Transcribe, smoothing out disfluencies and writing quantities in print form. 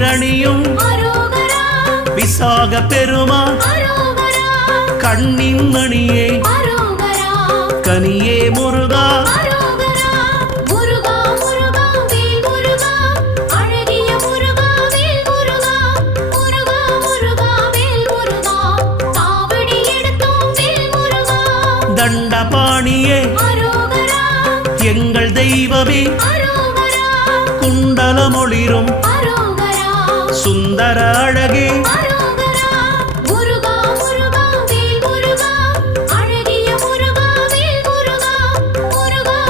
நீரணியும் விசாக பெருமான் கண்ணின் மணியே கனியே முருகா தண்டபாணியே எங்கள் தெய்வமே குண்டலமொளிரும் சுந்தர அழகே